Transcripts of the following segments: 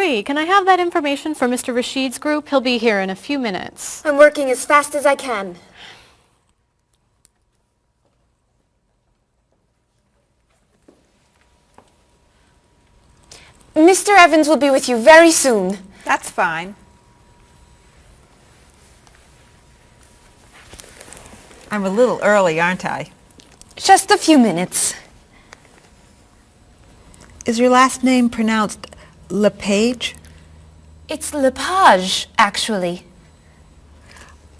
Marie, can I have that information for Mr. Rashid's group? He'll be here in a few minutes. I'm working as fast as I can. Mr. Evans will be with you very soon. That's fine. I'm a little early, aren't I? Just a few minutes. Is your last name pronounced LePage? It's Lepage, actually.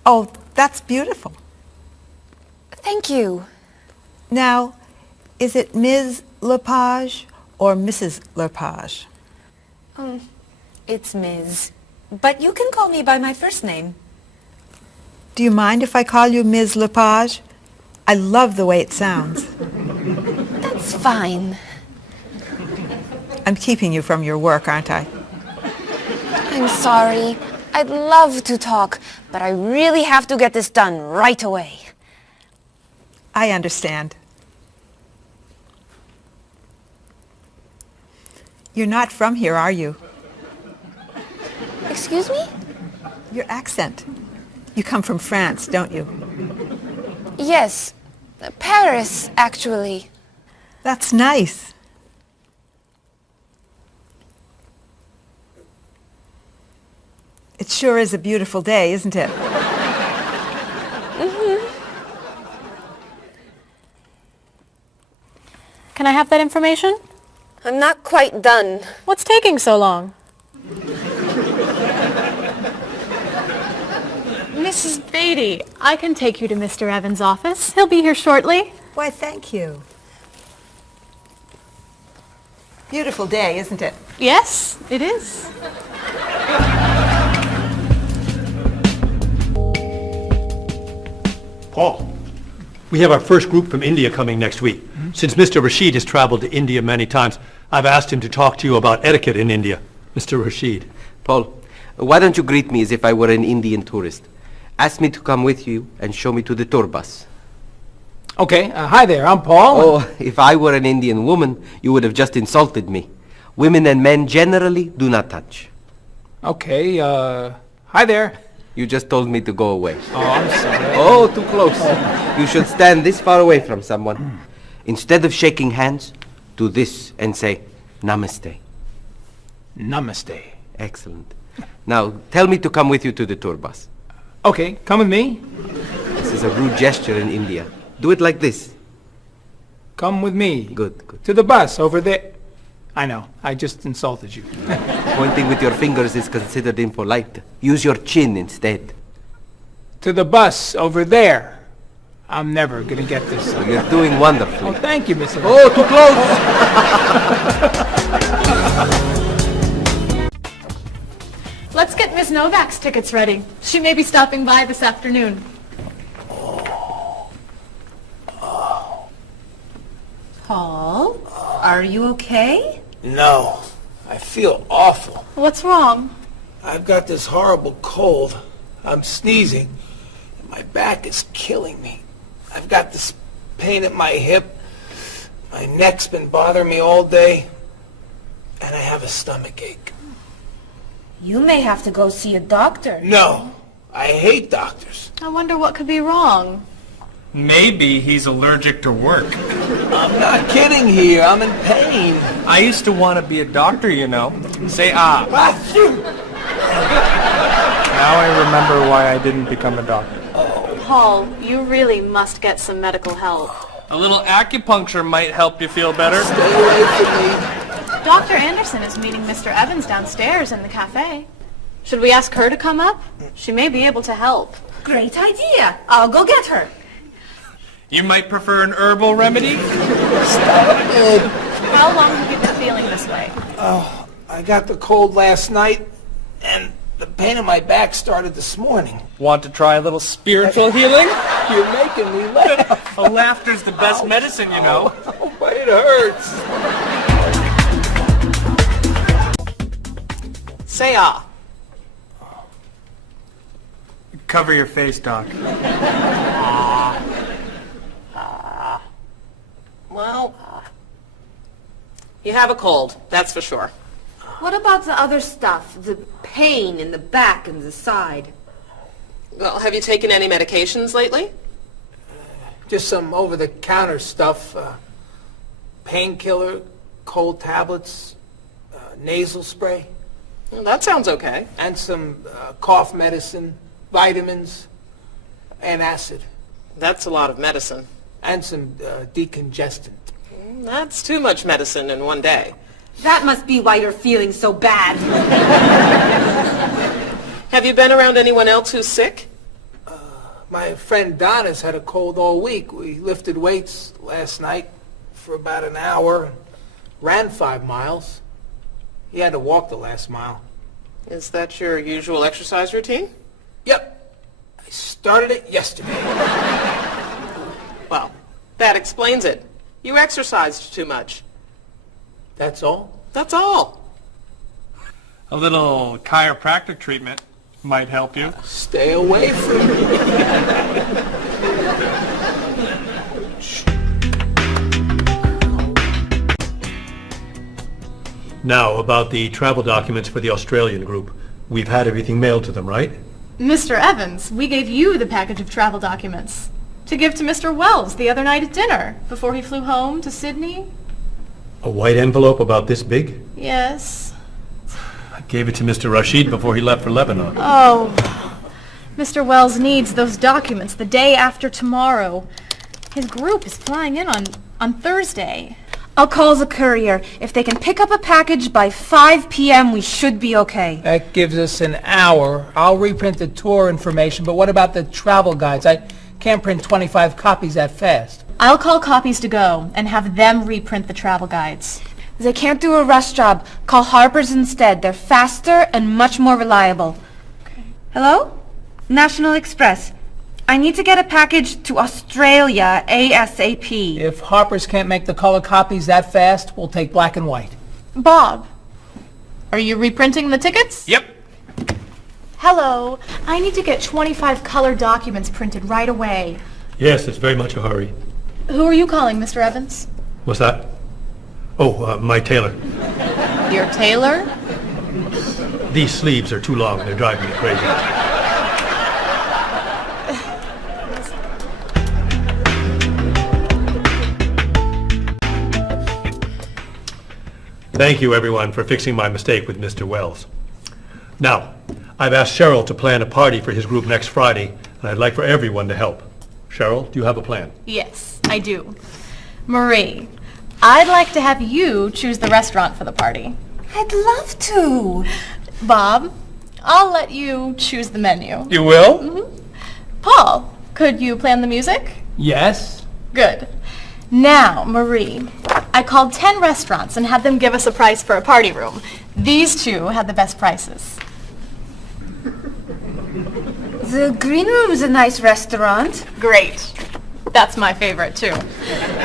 Oh, that's beautiful. Thank you. Now, is it Ms. Lepage or Mrs. Lepage? It's Ms. But you can call me by my first name. Do you mind if I call you Ms. Lepage? I love the way it sounds. That's fine. I'm keeping you from your work, aren't I? I'm sorry. I'd love to talk, but I really have to get this done right away. I understand. You're not from here, are you? Excuse me? Your accent. You come from France, don't you? Yes. Paris, actually. That's nice. It sure is a beautiful day, isn't it? Can I have that information? I'm not quite done. What's taking so long? Mrs. Beatty, I can take you to Mr. Evans' office. He'll be here shortly. Why, thank you. Beautiful day, isn't it? Yes, it is. Paul, we have our first group from India coming next week. Since Mr. Rashid has traveled to India many times, I've asked him to talk to you about etiquette in India. Mr. Rashid. Paul, why don't you greet me as if I were an Indian tourist? Ask me to come with you and show me to the tour bus. Okay, hi there, I'm Paul. Oh, if I were an Indian woman, you would have just insulted me. Women and men generally do not touch. Okay, hi there. You just told me to go away. Oh, I'm sorry. Oh, too close. You should stand this far away from someone. Instead of shaking hands, do this and say, Namaste. Namaste. Excellent. Now, tell me to come with you to the tour bus. Okay, come with me. This is a rude gesture in India. Do it like this. Come with me. Good, good. To the bus over there. I know, I just insulted you. Pointing with your fingers is considered impolite. Use your chin instead. To the bus over there. I'm never gonna get this. You're doing wonderfully. Oh, thank you, Mr. Oh, too close! Let's get Miss Novak's tickets ready. She may be stopping by this afternoon. Paul, are you okay? No, I feel awful. What's wrong? I've got this horrible cold. I'm sneezing, and my back is killing me. I've got this pain at my hip. My neck's been bothering me all day, and I have a stomach ache. You may have to go see a doctor. No, I hate doctors. I wonder what could be wrong. Maybe he's allergic to work. I'm not kidding here. I'm in pain. I used to want to be a doctor, you know. Say ah. Now I remember why I didn't become a doctor. Paul, you really must get some medical help. A little acupuncture might help you feel better. Stay away from me. Dr. Anderson is meeting Mr. Evans downstairs in the cafe. Should we ask her to come up? She may be able to help. Great idea. I'll go get her. You might prefer an herbal remedy? Stop it. How long have you been feeling this way? Oh, I got the cold last night, and the pain in my back started this morning. Want to try a little spiritual healing? You're making me laugh. Oh, laughter's the best medicine, you know. Oh, but it hurts. Say ah. Cover your face, Doc. Well, you have a cold, that's for sure. What about the other stuff? The pain in the back and the side? Well, have you taken any medications lately? Just some over-the-counter stuff. Painkiller, cold tablets, nasal spray. Well, that sounds okay. And some cough medicine, vitamins, and acid. That's a lot of medicine. And some decongestant. That's too much medicine in one day. That must be why you're feeling so bad. Have you been around anyone else who's sick? My friend Donna's had a cold all week. We lifted weights last night for about an hour, ran 5 miles. He had to walk the last mile. Is that your usual exercise routine? Yep. I started it yesterday. Well, that explains it. You exercised too much. That's all? That's all. A little chiropractic treatment might help you. Stay away from me. Now, about the travel documents for the Australian group. We've had everything mailed to them, right? Mr. Evans, we gave you the package of travel documents to give to Mr. Wells the other night at dinner before he flew home to Sydney. A white envelope about this big? Yes. I gave it to Mr. Rashid before he left for Lebanon. Oh, Mr. Wells needs those documents the day after tomorrow. His group is flying in on Thursday. I'll call the courier. If they can pick up a package by 5 p.m., we should be okay. That gives us an hour. I'll reprint the tour information, but what about the travel guides? I can't print 25 copies that fast. I'll call Copies to Go and have them reprint the travel guides. They can't do a rush job. Call Harper's instead. They're faster and much more reliable. Okay. Hello? National Express. I need to get a package to Australia ASAP. If Harper's can't make the color copies that fast, we'll take black and white. Bob, are you reprinting the tickets? Yep. Hello. I need to get 25 color documents printed right away. Yes, it's very much a hurry. Who are you calling, Mr. Evans? What's that? Oh, my tailor. Your tailor? These sleeves are too long. They're driving me crazy. Thank you, everyone, for fixing my mistake with Mr. Wells. Now, I've asked Cheryl to plan a party for his group next Friday, and I'd like for everyone to help. Cheryl, do you have a plan? Yes, I do. Marie, I'd like to have you choose the restaurant for the party. I'd love to. Bob, I'll let you choose the menu. You will? Mm-hmm. Paul, could you plan the music? Yes? Good. Now, Marie, I called 10 restaurants and had them give us a price for a party room. These two had the best prices. The Green Room's a nice restaurant. Great. That's my favorite, too.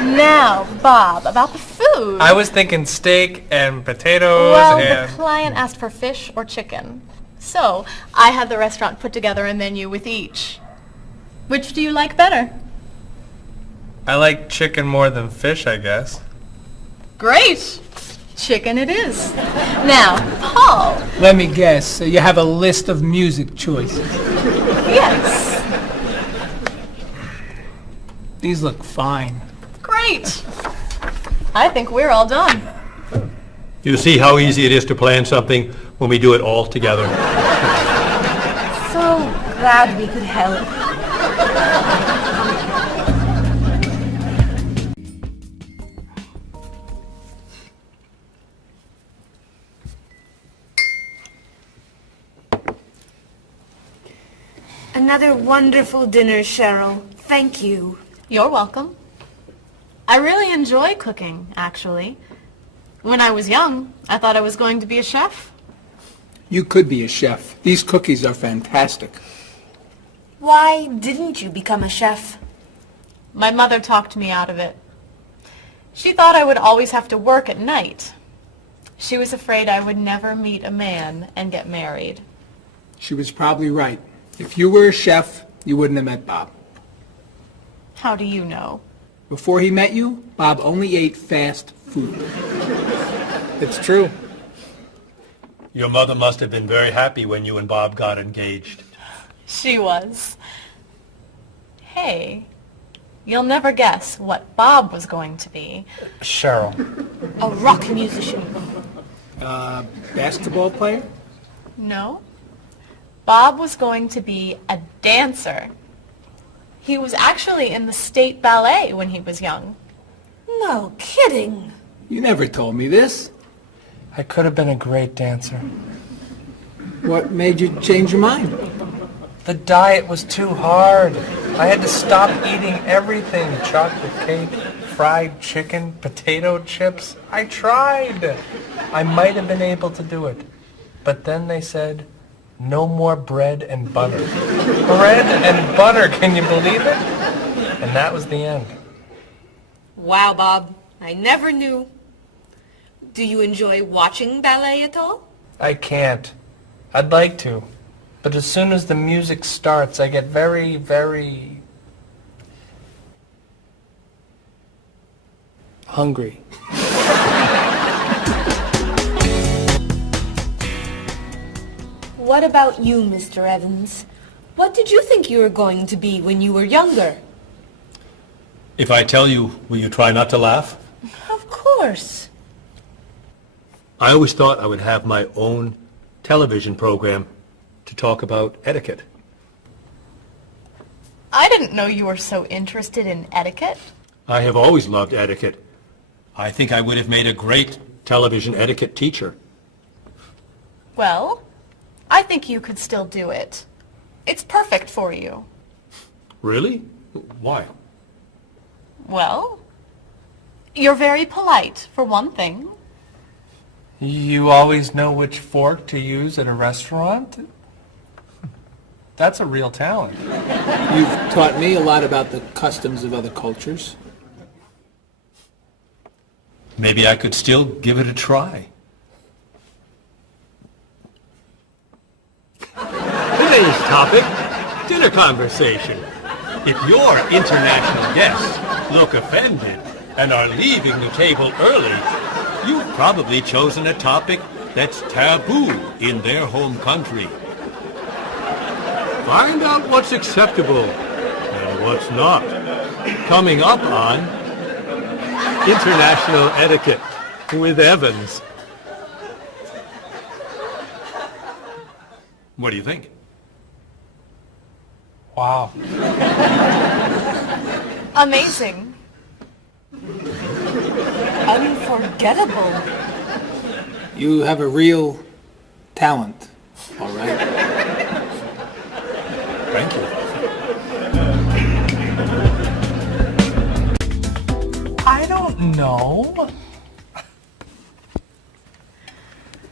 Now, Bob, about the food. I was thinking steak and potatoes Well, and... the client asked for fish or chicken. So, I had the restaurant put together a menu with each. Which do you like better? I like chicken more than fish, I guess. Great. Chicken it is. Now, Paul. Let me guess. So you have a list of music choices. Yes. These look fine. Great. I think we're all done. You see how easy it is to plan something when we do it all together? So glad we could help. Another wonderful dinner, Cheryl. Thank you. You're welcome. I really enjoy cooking, actually. When I was young, I thought I was going to be a chef. You could be a chef. These cookies are fantastic. Why didn't you become a chef? My mother talked me out of it. She thought I would always have to work at night. She was afraid I would never meet a man and get married. She was probably right. If you were a chef, you wouldn't have met Bob. How do you know? Before he met you, Bob only ate fast food. It's true. Your mother must have been very happy when you and Bob got engaged. She was. Hey, you'll never guess what Bob was going to be. Cheryl. A rock musician. Basketball player? No. Bob was going to be a dancer. He was actually in the state ballet when he was young. No kidding. You never told me this. I could have been a great dancer. What made you change your mind? The diet was too hard. I had to stop eating everything. Chocolate cake, fried chicken, potato chips. I tried. I might have been able to do it. But then they said, no more bread and butter. Bread and butter, can you believe it? And that was the end. Wow, Bob. I never knew. Do you enjoy watching ballet at all? I can't. I'd like to. But as soon as the music starts, I get very, very hungry. What about you, Mr. Evans? What did you think you were going to be when you were younger? If I tell you, will you try not to laugh? Of course. I always thought I would have my own television program to talk about etiquette. I didn't know you were so interested in etiquette. I have always loved etiquette. I think I would have made a great television etiquette teacher. Well, I think you could still do it. It's perfect for you. Really? Why? Well, you're very polite, for one thing. You always know which fork to use at a restaurant? That's a real talent. You've taught me a lot about the customs of other cultures. Maybe I could still give it a try. Today's topic, dinner conversation. If your international guests look offended and are leaving the table early, you've probably chosen a topic that's taboo in their home country. Find out what's acceptable and what's not. Coming up on International Etiquette with Evans. What do you think? Wow. Amazing. Unforgettable. You have a real talent, all right? Thank you. I don't know.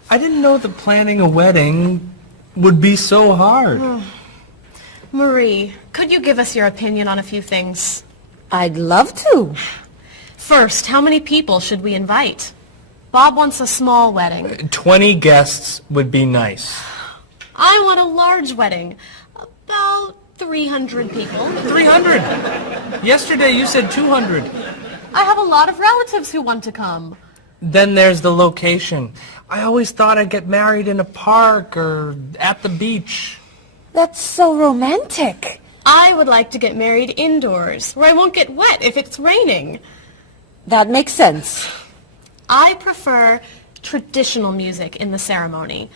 I didn't know that planning a wedding would be so hard. Marie, could you give us your opinion on a few things? I'd love to. First, how many people should we invite? Bob wants a small wedding. 20 guests would be nice. I want a large wedding. About 300 people. 300! Yesterday you said 200. I have a lot of relatives who want to come. Then there's the location. I always thought I'd get married in a park or at the beach. That's so romantic. I would like to get married indoors, where I won't get wet if it's raining. That makes sense. I prefer traditional music in the ceremony.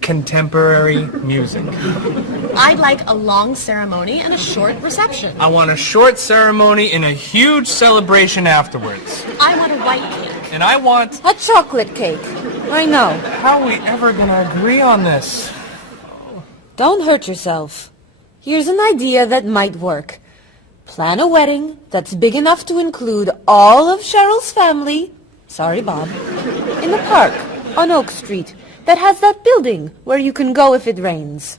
Contemporary music. I'd like a long ceremony and a short reception. I want a short ceremony and a huge celebration afterwards. I want a white cake. And I want... A chocolate cake. I know. How are we ever gonna agree on this? Don't hurt yourself. Here's an idea that might work. Plan a wedding that's big enough to include all of Cheryl's family, sorry Bob, in a park on Oak Street that has that building where you can go if it rains.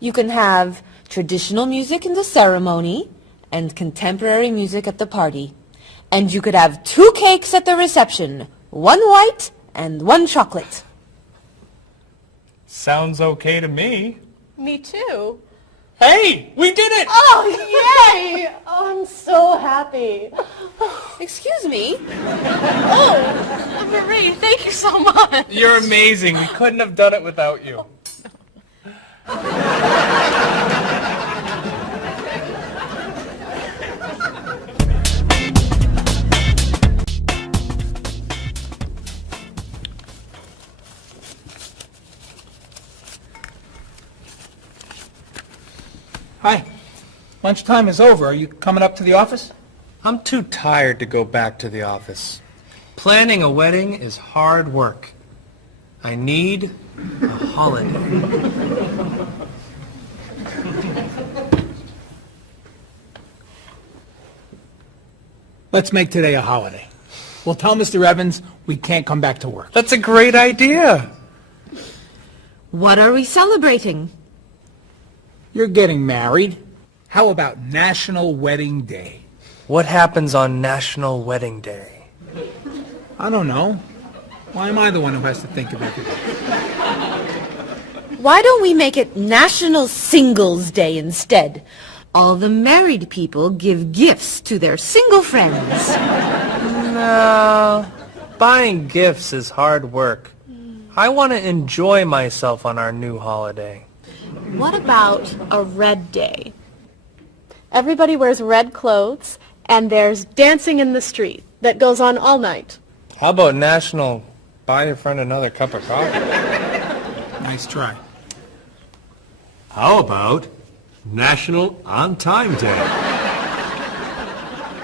You can have traditional music in the ceremony and contemporary music at the party. And you could have 2 cakes at the reception, 1 white and 1 chocolate. Sounds okay to me. Me too. Hey, we did it! Oh, yay! Oh, I'm so happy. happy. Excuse me? Oh, Marie, thank you so much. You're amazing. We couldn't have done it without you. Hi. Lunchtime is over. Are you coming up to the office? I'm too tired to go back to the office. Planning a wedding is hard work. I need a holiday. Let's make today a holiday. We'll tell Mr. Evans we can't come back to work. That's a great idea. What are we celebrating? You're getting married. How about National Wedding Day? What happens on National Wedding Day? I don't know. Why am I the one who has to think of everything? Why don't we make it National Singles Day instead? All the married people give gifts to their single friends. No, buying gifts is hard work. I want to enjoy myself on our new holiday. What about a red day? Everybody wears red clothes, and there's dancing in the street that goes on all night. How about National Buy Your Friend Another Cup of Coffee? Nice try. How about National On Time Day?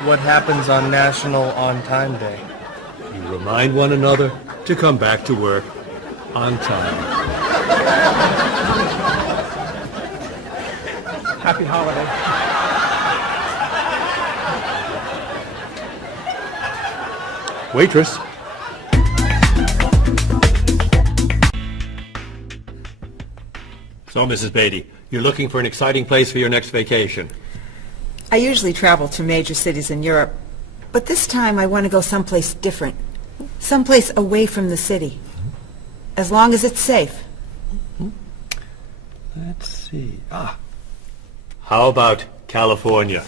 What happens on National On Time Day? You remind one another to come back to work on time. Happy holiday. Waitress. So, Mrs. Beatty, you're looking for an exciting place for your next vacation. I usually travel to major cities in Europe, but this time I want to go someplace different. Someplace away from the city. As long as it's safe. Let's see. How about California?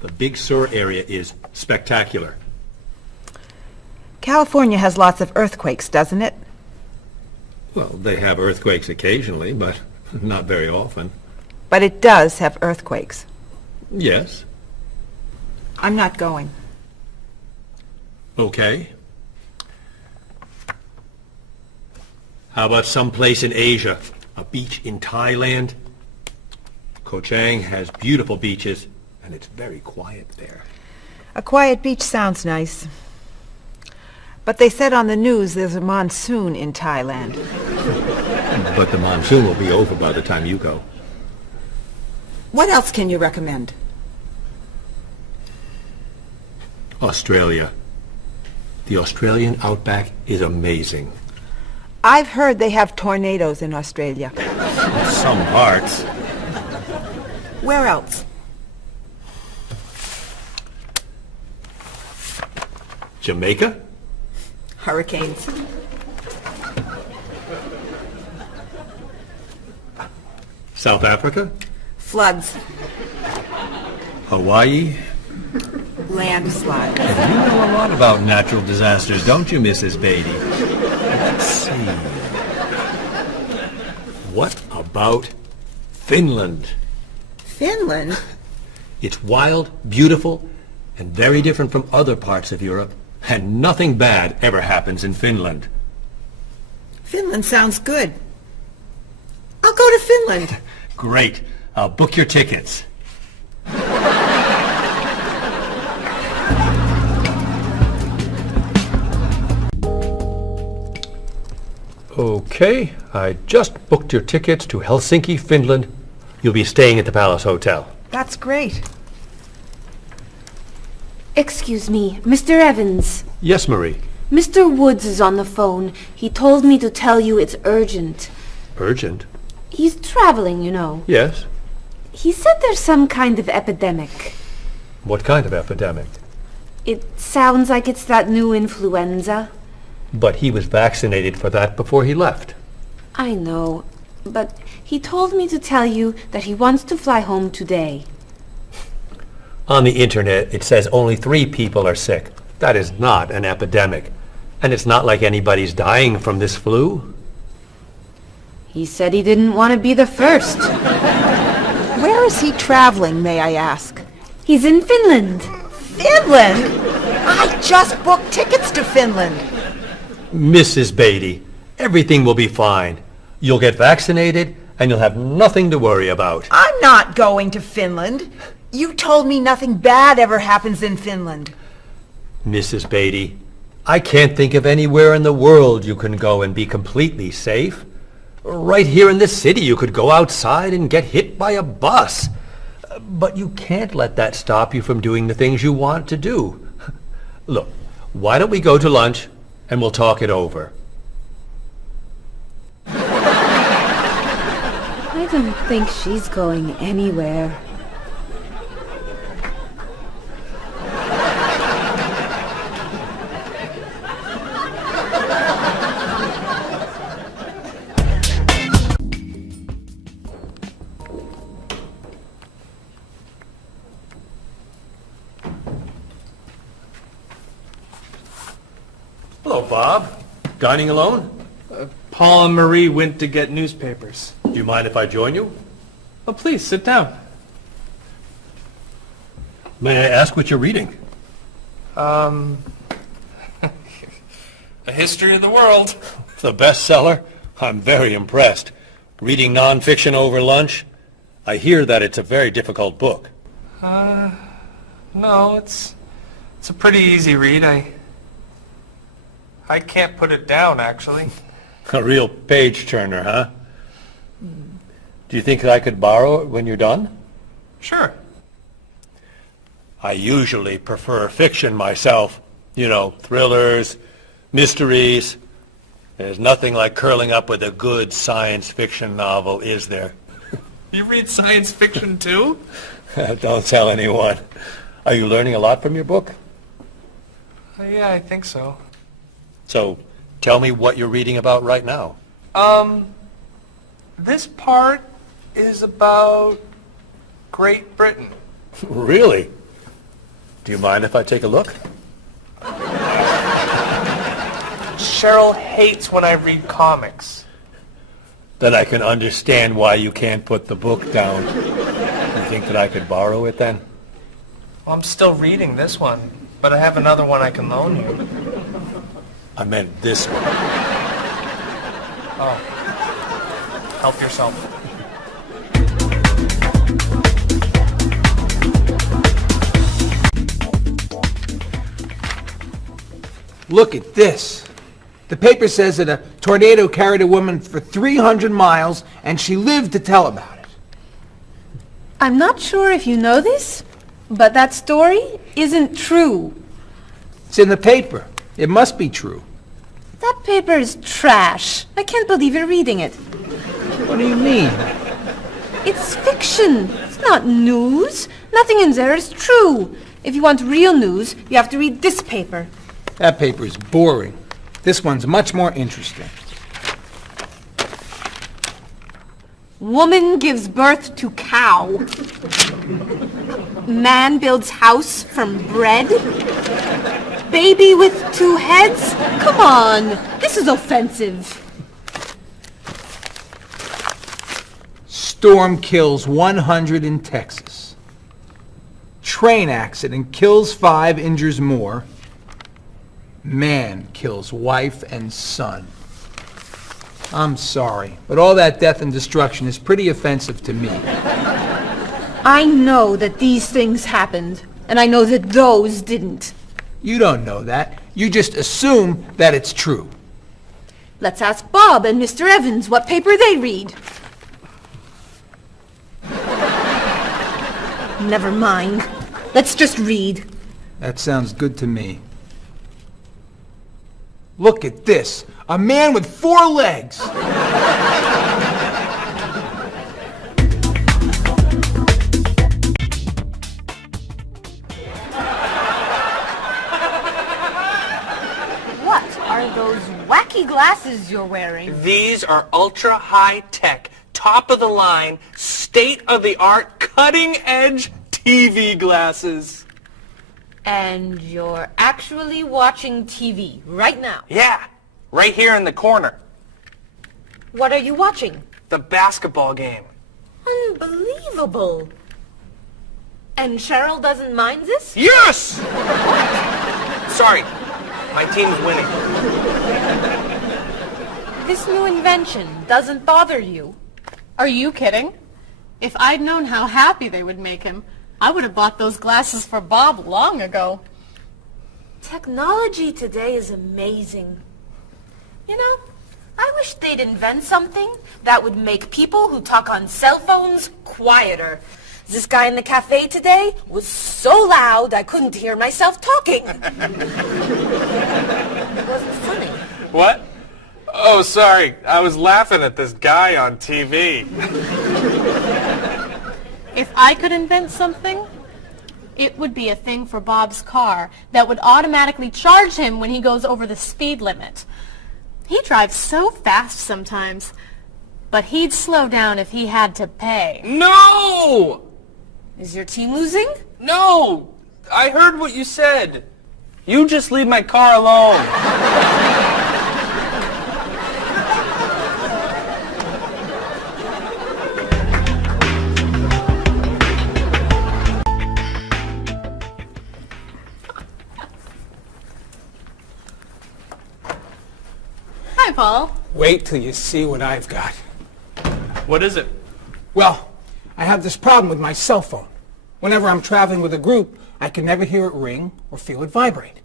The Big Sur area is spectacular. California has lots of earthquakes, doesn't it? Well, they have earthquakes occasionally, but not very often. But it does have earthquakes. Yes. I'm not going. Okay. How about someplace in Asia? A beach in Thailand? Koh Chang has beautiful beaches, and it's very quiet there. A quiet beach sounds nice. But they said on the news there's a monsoon in Thailand. But the monsoon will be over by the time you go. What else can you recommend? Australia. The Australian outback is amazing. I've heard they have tornadoes in Australia. Some parts. Where else? Jamaica? Hurricanes. South Africa? Floods. Hawaii? Landslides. You know a lot about natural disasters, don't you, Mrs. Beatty? Let's see. What about Finland? Finland? It's wild, beautiful, and very different from other parts of Europe. And nothing bad ever happens in Finland. Finland sounds good. I'll go to Finland. Great. I'll book your tickets. Okay, I just booked your tickets to Helsinki, Finland. You'll be staying at the Palace Hotel. That's great. Excuse me, Mr. Evans. Yes, Marie. Mr. Woods is on the phone. He told me to tell you it's urgent. Urgent? He's traveling, you know. Yes. He said there's some kind of epidemic. What kind of epidemic? It sounds like it's that new influenza. But he was vaccinated for that before he left. I know, but he told me to tell you that he wants to fly home today. On the internet, it says only 3 people are sick. That is not an epidemic. And it's not like anybody's dying from this flu. He said he didn't want to be the first. Where is he traveling, may I ask? He's in Finland. Finland? I just booked tickets to Finland. Mrs. Beatty, everything will be fine. You'll get vaccinated, and you'll have nothing to worry about. I'm not going to Finland. You told me nothing bad ever happens in Finland. Mrs. Beatty, I can't think of anywhere in the world you can go and be completely safe. Right here in this city, you could go outside and get hit by a bus. But you can't let that stop you from doing the things you want to do. Look, why don't we go to lunch and we'll talk it over? I don't think she's going anywhere. Hello, Bob. Dining alone? Paul and Marie went to get newspapers. Do you mind if I join you? Oh, please, sit down. May I ask what you're reading? A history of the world. The bestseller? I'm very impressed. Reading nonfiction over lunch? I hear that it's a very difficult book. No, it's a pretty easy read. I can't put it down, actually. A real page-turner, huh? Do you think I could borrow it when you're done? Sure. I usually prefer fiction myself. You know, thrillers, mysteries. There's nothing like curling up with a good science fiction novel, is there? You read science fiction, too? Don't tell anyone. Are you learning a lot from your book? Yeah, I think so. So, tell me what you're reading about right now. This part is about Great Britain. Really? Do you mind if I take a look? Cheryl hates when I read comics. Then I can understand why you can't put the book down. You think that I could borrow it then? Well, I'm still reading this one, but I have another one I can loan you. I meant this one. Oh. Help yourself. Look at this. The paper says that a tornado carried a woman for 300 miles, and she lived to tell about it. I'm not sure if you know this, but that story isn't true. It's in the paper. It must be true. That paper is trash. I can't believe you're reading it. What do you mean? It's fiction. It's not news. Nothing in there is true. If you want real news, you have to read this paper. That paper is boring. This one's much more interesting. Woman gives birth to cow. Man builds house from bread. Baby with 2 heads? Come on, this is offensive. Storm kills 100 in Texas. Train accident kills 5, injures more. Man kills wife and son. I'm sorry, but all that death and destruction is pretty offensive to me. I know that these things happened, and I know that those didn't. You don't know that. You just assume that it's true. Let's ask Bob and Mr. Evans what paper they read. Never mind. Let's just read. That sounds good to me. Look at this. A man with 4 legs. What are those wacky glasses you're wearing? These are ultra high tech, top of the line, state of the art, cutting edge TV glasses. And you're actually watching TV right now. Yeah, right here in the corner. What are you watching? The basketball game. Unbelievable. And Cheryl doesn't mind this? Yes! Sorry, my team's winning. This new invention doesn't bother you. Are you kidding? If I'd known how happy they would make him, I would have bought those glasses for Bob long ago. Technology today is amazing. You know, I wish they'd invent something that would make people who talk on cell phones quieter. This guy in the cafe today was so loud I couldn't hear myself talking. It wasn't funny. What? Oh, sorry. I was laughing at this guy on TV. If I could invent something, it would be a thing for Bob's car that would automatically charge him when he goes over the speed limit. He drives so fast sometimes, but he'd slow down if he had to pay. No! Is your team losing? No! I heard what you said. You just leave my car alone. Hi, Paul. Wait till you see what I've got. What is it? Well, I have this problem with my cell phone. Whenever I'm traveling with a group, I can never hear it ring or feel it vibrate.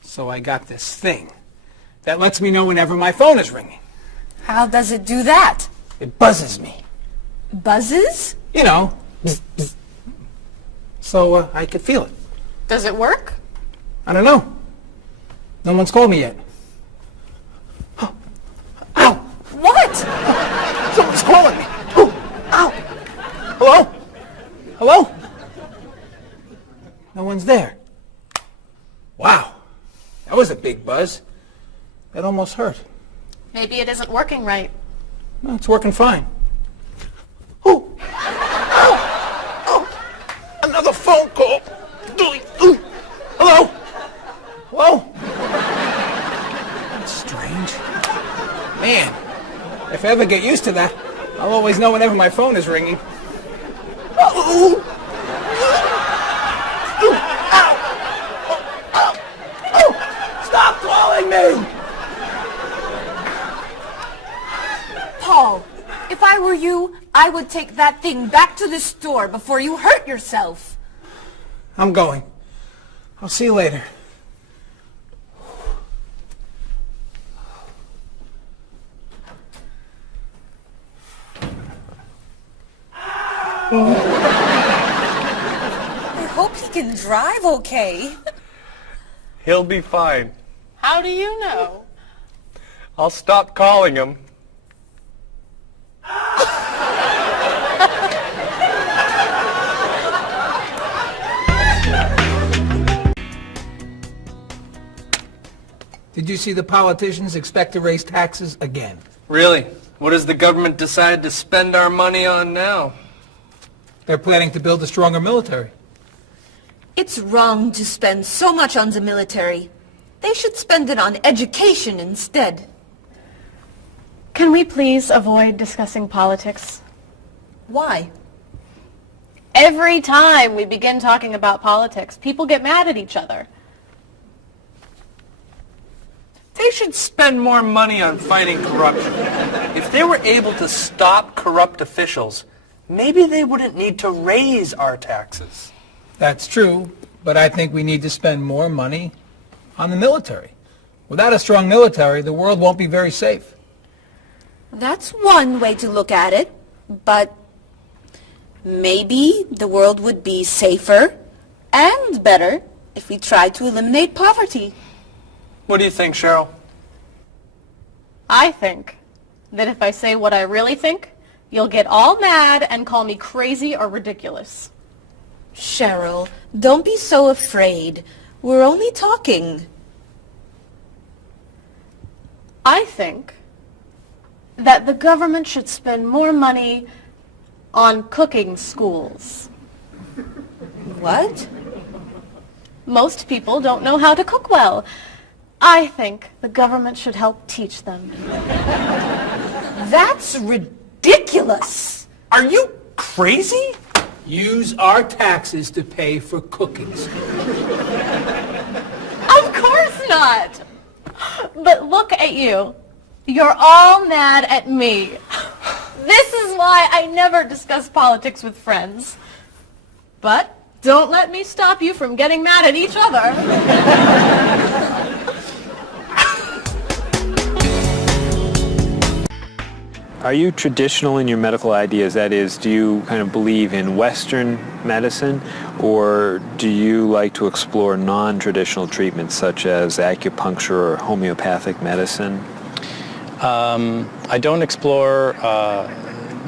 So I got this thing that lets me know whenever my phone is ringing. How does it do that? It buzzes me. Buzzes? You know, bzz, bzz. So I could feel it. Does it work? I don't know. No one's called me yet. Ow! What? Someone's calling me. Oh, ow! Hello? Hello? No one's there. Wow. That was a big buzz. That almost hurt. Maybe it isn't working right. No, it's working fine. Oh! Ow! Oh! Another phone call. Ooh. Hello? Hello? That's strange. Man, if I ever get used to that, I'll always know whenever my phone is ringing. Oh! Stop calling me! Paul, if I were you, I would take that thing back to the store before you hurt yourself. I'm going. I'll see you later. I hope he can drive okay. He'll be fine. How do you know? I'll stop calling him. Did you see the politicians expect to raise taxes again? Really? What has the government decided to spend our money on now? They're planning to build a stronger military. It's wrong to spend so much on the military. They should spend it on education instead. Can we please avoid discussing politics? Why? Every time we begin talking about politics, people get mad at each other. They should spend more money on fighting corruption. If they were able to stop corrupt officials, maybe they wouldn't need to raise our taxes. That's true, but I think we need to spend more money on the military. Without a strong military, the world won't be very safe. That's one way to look at it, but maybe the world would be safer and better if we tried to eliminate poverty. What do you think, Cheryl? I think that if I say what I really think, you'll get all mad and call me crazy or ridiculous. Cheryl, don't be so afraid. We're only talking. I think that the government should spend more money on cooking schools. What? Most people don't know how to cook well. I think the government should help teach them. That's ridiculous. Are you crazy? Use our taxes to pay for cookies. Of course not! But look at you. You're all mad at me. This is why I never discuss politics with friends. But don't let me stop you from getting mad at each other. Are you traditional in your medical ideas? That is, do you kind of believe in Western medicine, or do you like to explore non-traditional treatments such as acupuncture or homeopathic medicine? I don't explore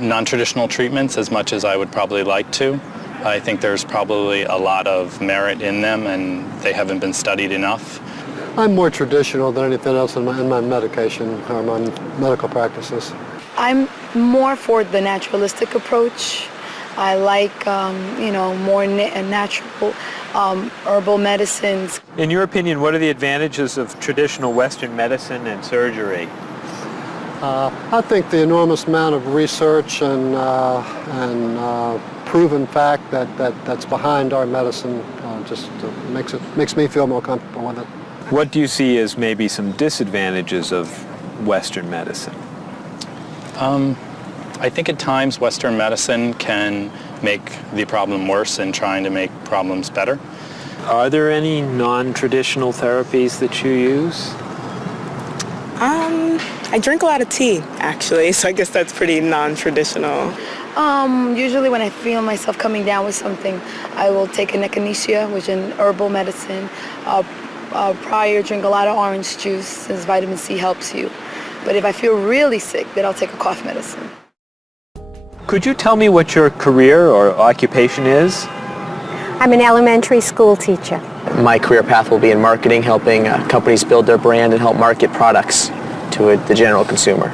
non-traditional treatments as much as I would probably like to. I think there's probably a lot of merit in them, and they haven't been studied enough. I'm more traditional than anything else in my medication or my medical practices. I'm more for the naturalistic approach. I like, more natural herbal medicines. In your opinion, what are the advantages of traditional Western medicine and surgery? I think the enormous amount of research and proven fact that's behind our medicine just makes me feel more comfortable with it. What do you see as maybe some disadvantages of Western medicine? I think at times Western medicine can make the problem worse in trying to make problems better. Are there any non-traditional therapies that you use? I drink a lot of tea, actually, so I guess that's pretty non-traditional. Usually when I feel myself coming down with something, I will take an echinacea, which is an herbal medicine. Prior, drink a lot of orange juice, since vitamin C helps you. But if I feel really sick, then I'll take a cough medicine. Could you tell me what your career or occupation is? I'm an elementary school teacher. My career path will be in marketing, helping companies build their brand and help market products to the general consumer.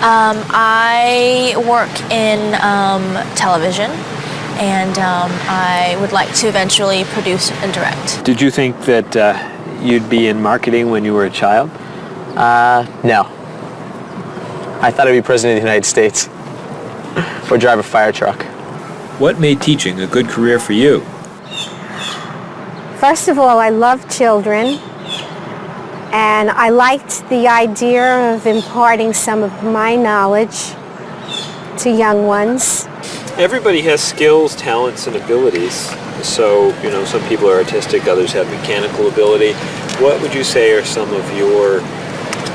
I work in television, and I would like to eventually produce and direct. Did you think that you'd be in marketing when you were a child? No. I thought I'd be president of the United States or drive a fire truck. What made teaching a good career for you? First of all, I love children, and I liked the idea of imparting some of my knowledge to young ones. Everybody has skills, talents, and abilities. So, some people are artistic, others have mechanical ability. What would you say are some of your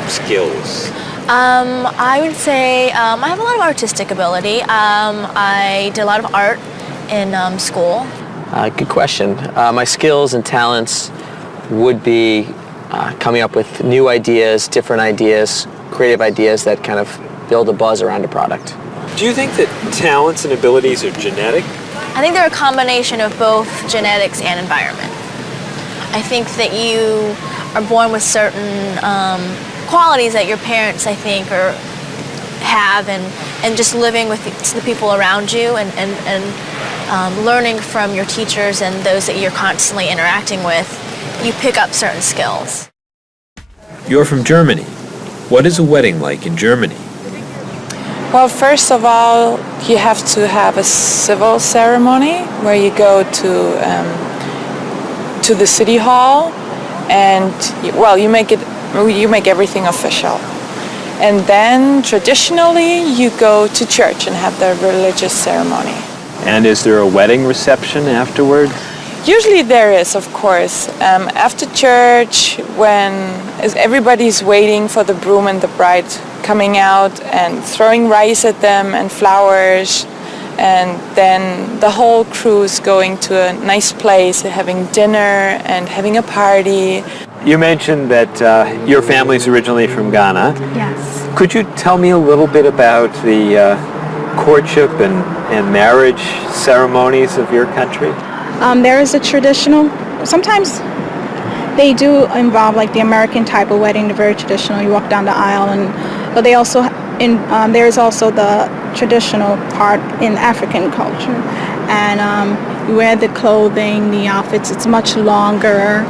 skills? I would say I have a lot of artistic ability. I did a lot of art in school. Good question. My skills and talents would be coming up with new ideas, different ideas, creative ideas that kind of build a buzz around a product. Do you think that talents and abilities are genetic? I think they're a combination of both genetics and environment. I think that you are born with certain qualities that your parents, I think, have, and just living with the people around you and learning from your teachers and those that you're constantly interacting with, you pick up certain skills. You're from Germany. What is a wedding like in Germany? Well, first of all, you have to have a civil ceremony where you go to the city hall, and you make everything official. And then traditionally you go to church and have the religious ceremony. And is there a wedding reception afterward? Usually there is, of course. After church, when everybody's waiting for the groom and the bride coming out and throwing rice at them and flowers, and then the whole crew is going to a nice place, having dinner and having a party. You mentioned that your family's originally from Ghana. Yes. Could you tell me a little bit about the courtship and marriage ceremonies of your country? There is a traditional, sometimes they do involve like the American type of wedding, the very traditional, you walk down the aisle, but they also, there is also the traditional part in African culture. And You wear the clothing, the outfits, it's much longer.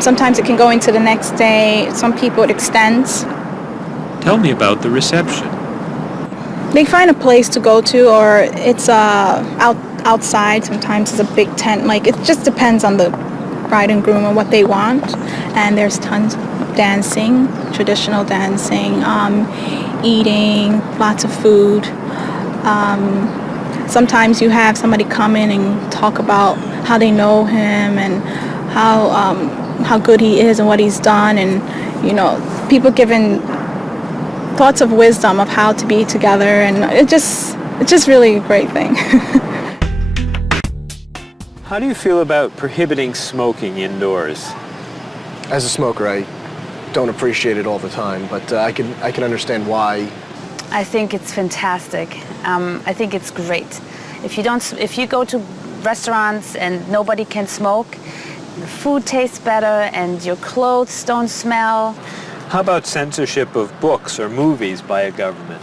Sometimes it can go into the next day. Some people it extends. Tell me about the reception. They find a place to go to, or it's outside. Sometimes it's a big tent. Like, it just depends on the bride and groom and what they want. And there's tons of dancing, traditional dancing, eating, lots of food. Sometimes you have somebody come in and talk about how they know him and how good he is and what he's done, and people giving thoughts of wisdom of how to be together, and it's just really a great thing. How do you feel about prohibiting smoking indoors? As a smoker, I don't appreciate it all the time, but I can understand why. I think it's fantastic. I think it's great. If you go to restaurants and nobody can smoke, the food tastes better and your clothes don't smell. How about censorship of books or movies by a government?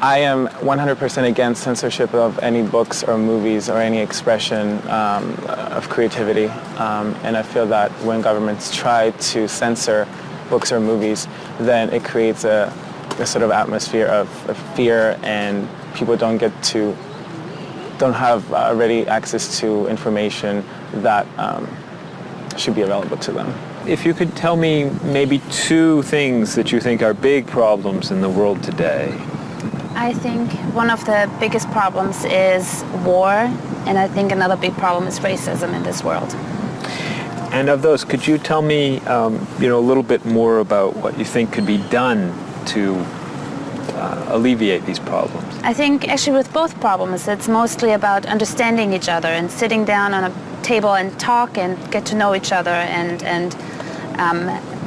I am 100% against censorship of any books or movies or any expression of creativity. And I feel that when governments try to censor books or movies, then it creates a sort of atmosphere of fear, and people don't have ready access to information that should be available to them. If you could tell me maybe 2 things that you think are big problems in the world today. I think one of the biggest problems is war, and I think another big problem is racism in this world. And of those, could you tell me a little bit more about what you think could be done to alleviate these problems? I think actually with both problems, it's mostly about understanding each other and sitting down on a table and talk and get to know each other and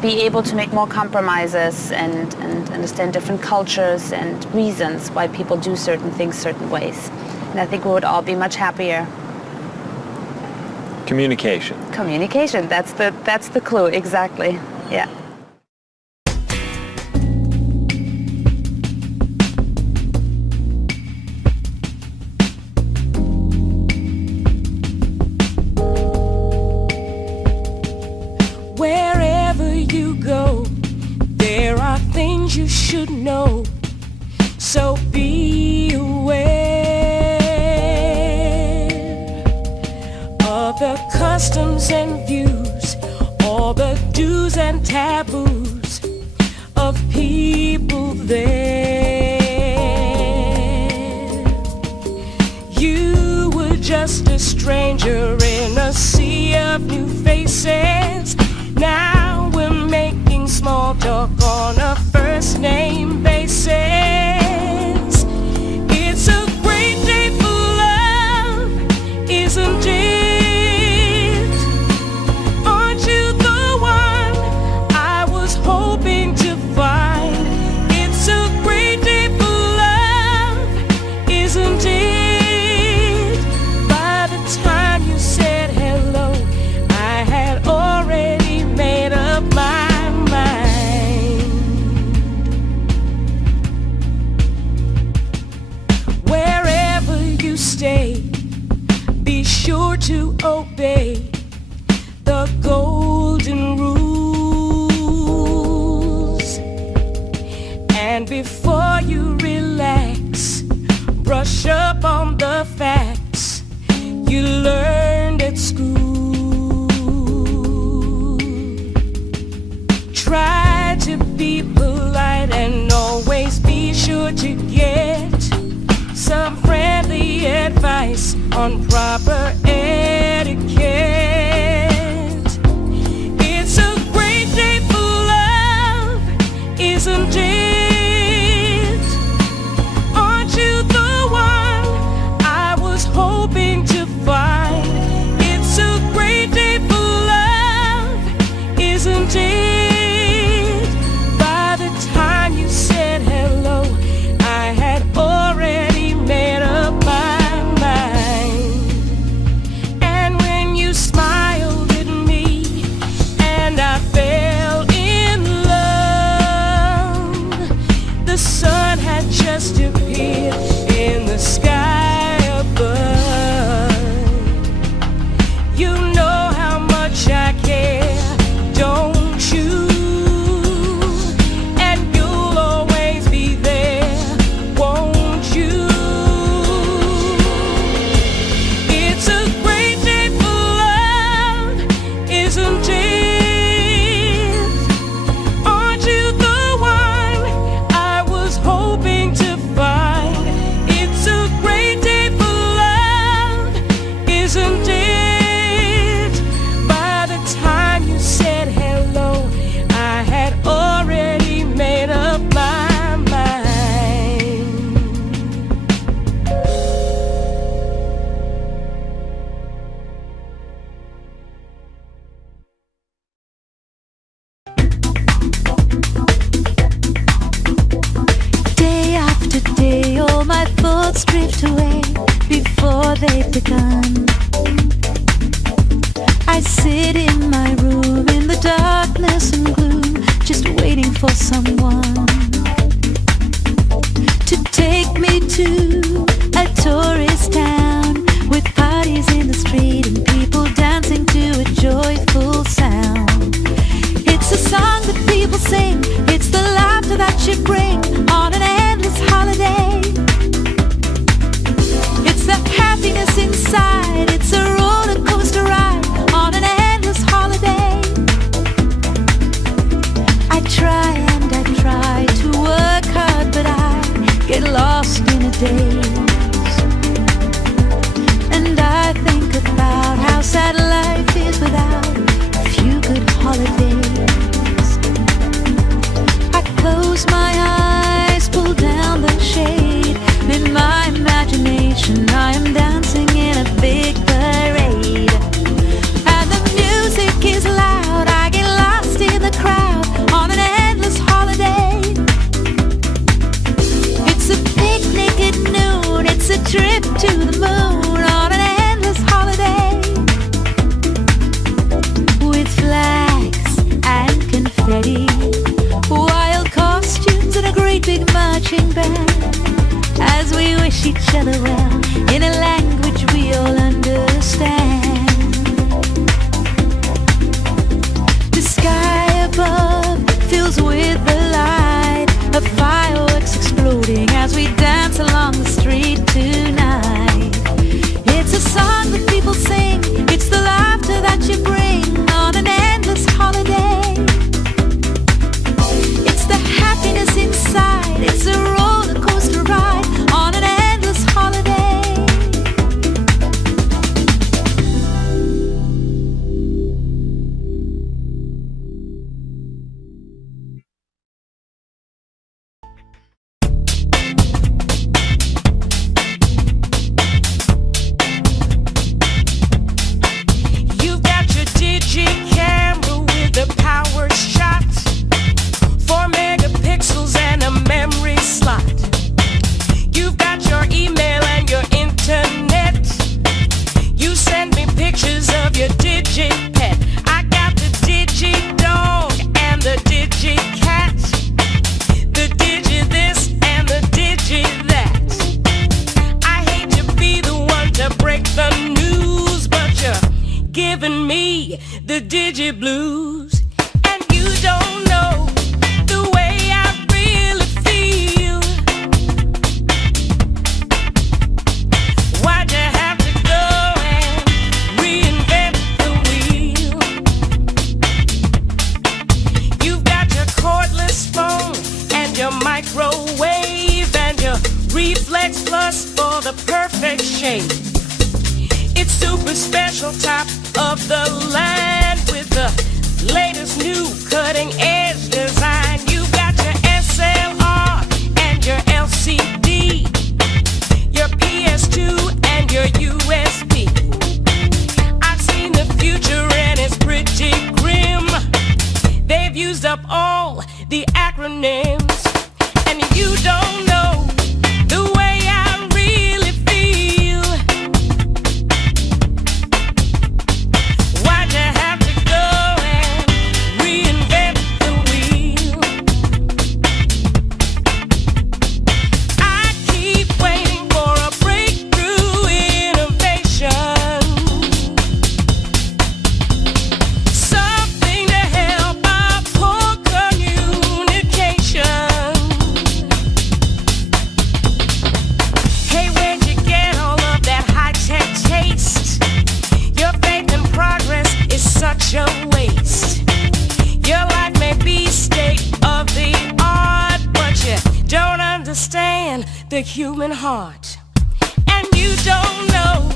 be able to make more compromises and understand different cultures and reasons why people do certain things certain ways. And I think we would all be much happier. Communication. Communication, that's the clue, exactly, yeah. Wherever you go, there are things you should know, so be aware of the customs and views, all the do's and taboos of people there. You were just a stranger in a sea of new faces. Now we're making small talk on a first name basis. It's a great day for love, isn't it? Aren't you the one I was hoping to find? It's a great day for love, isn't it? By the time you said hello, I had already made up my mind. Wherever you stay, be sure to obey the golden rules. And before you relax, brush up on the facts you learned at school. Try to be polite and always be sure to get some friendly advice on proper etiquette. It's a great day for love, isn't it? Aren't you the one I was hoping to find? It's a great day for love, isn't it? By the time you said hello, I had already made up my mind. And when you smiled at me and I fell in love, the sun had just appeared in the sky above. they've begun. I sit in my room in the darkness and gloom, just waiting for someone to take me to a tourist town with parties in the street and people dancing to a joyful sound. It's a song that people sing, it's the laughter that you bring on an endless holiday. It's the happiness inside, it's a roller coaster ride on an endless holiday. I try and I try to work hard, but I get lost in a daze. And I think about how sad life is without a few good holidays. I close my eyes, pull down the shade. In my imagination I am dancing in a big parade. And the music is loud, I get lost in the crowd on an endless holiday. It's a picnic at noon, it's a trip to the moon on an endless holiday. With flags and confetti, wild costumes and a great big marching band, as we wish each other well in a language we all understand. The sky above fills with the light of fireworks exploding as we dance along the street tonight. It's a song that people sing, it's the laughter that you bring on an endless holiday. It's the happiness inside, it's a roller coaster ride on an endless holiday. You've got your digi camera with a power shot, 4 megapixels and a memory slot. You've got your email and your internet. You send me pictures of your digi pet. I got the digi dog and the digi cat, the digi this and the digi that. I hate to be the one to break the news, but you're giving me the digi blues. And you don't know the way I really feel. Why'd you have to go and reinvent the wheel? You've got your cordless phone and your microwave and your reflex plus for the perfect shape. It's super special, top of the line with the latest new cutting edge design. You got your SLR and your LCD, your PS2 and your USB. I've seen the future and it's pretty grim. They've used up all the acronyms, and you don't know the way I really feel. Why'd you have to go and reinvent the wheel? I keep waiting for a breakthrough innovation, something to help our poor communication. Hey, where'd you get all of that high-tech taste? Your faith in progress is such a waste. Your life may be state of the art, but you don't understand the human heart. And you don't know